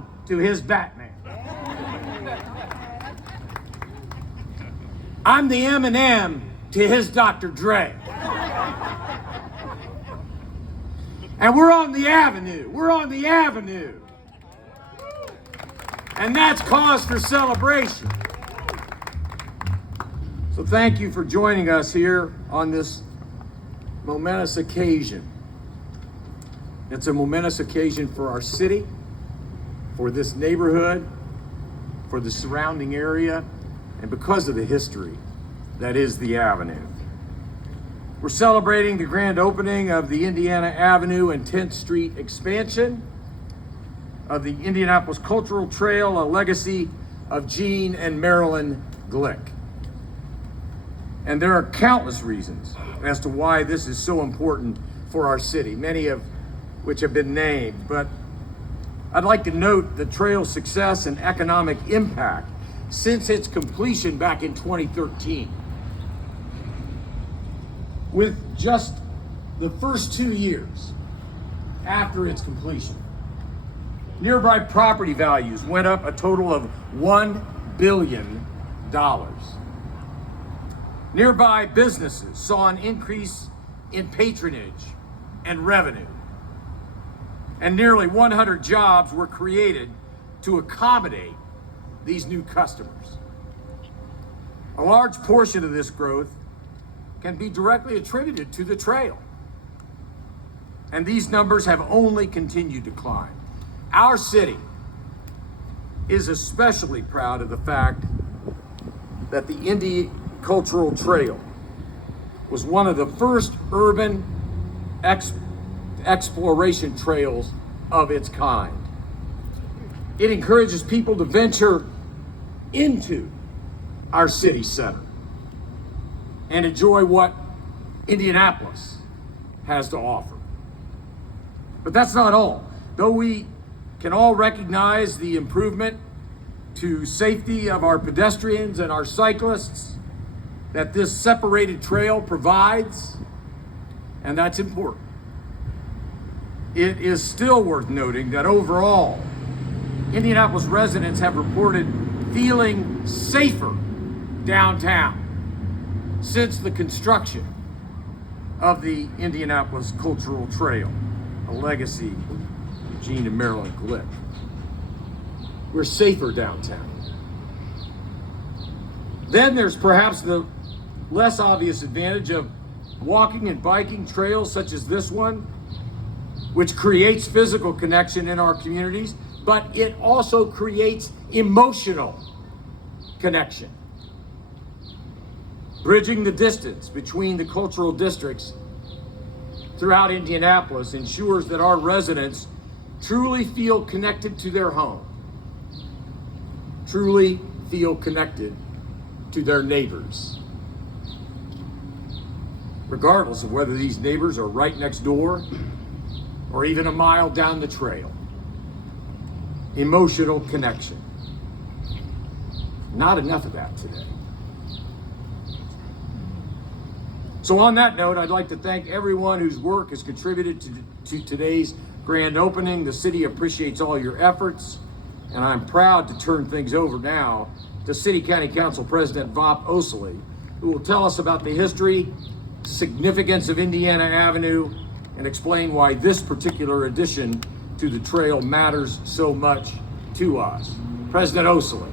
Robin to his Batman. I'm the Eminem to his Dr. Dre. And we're on the avenue. We're on the avenue. And that's cause for celebration. So thank you for joining us here on this momentous occasion. It's a momentous occasion for our city, for this neighborhood, for the surrounding area, and because of the history that is the Avenue. We're celebrating the grand opening of the Indiana Avenue and 10th Street expansion of the Indianapolis Cultural Trail, a legacy of Gene and Marilyn Glick. And there are countless reasons as to why this is so important for our city, many of which have been named. But I'd like to note the trail's success and economic impact since its completion back in 2013. With just the first 2 years after its completion, nearby property values went up a total of $1 billion. Nearby businesses saw an increase in patronage and revenue, and nearly 100 jobs were created to accommodate these new customers. A large portion of this growth can be directly attributed to the trail, and these numbers have only continued to climb. Our city is especially proud of the fact that the Indy Cultural Trail was one of the first urban exploration trails of its kind. It encourages people to venture into our city center and enjoy what Indianapolis has to offer. But that's not all. Though we can all recognize the improvement to safety of our pedestrians and our cyclists that this separated trail provides, and that's important, it is still worth noting that overall, Indianapolis residents have reported feeling safer downtown since the construction of the Indianapolis Cultural Trail, a legacy of Gene and Marilyn Glick. We're safer downtown. Then there's perhaps the less obvious advantage of walking and biking trails such as this one, which creates physical connection in our communities, but it also creates emotional connection. Bridging the distance between the cultural districts throughout Indianapolis ensures that our residents truly feel connected to their home, truly feel connected to their neighbors, regardless of whether these neighbors are right next door or even a mile down the trail. Emotional connection. Not enough of that today. So on that note, I'd like to thank everyone whose work has contributed to today's grand opening. The city appreciates all your efforts, and I'm proud to turn things over now to City County Council President Vop Osili, who will tell us about the history, significance of Indiana Avenue, and explain why this particular addition to the trail matters so much to us. President Osili.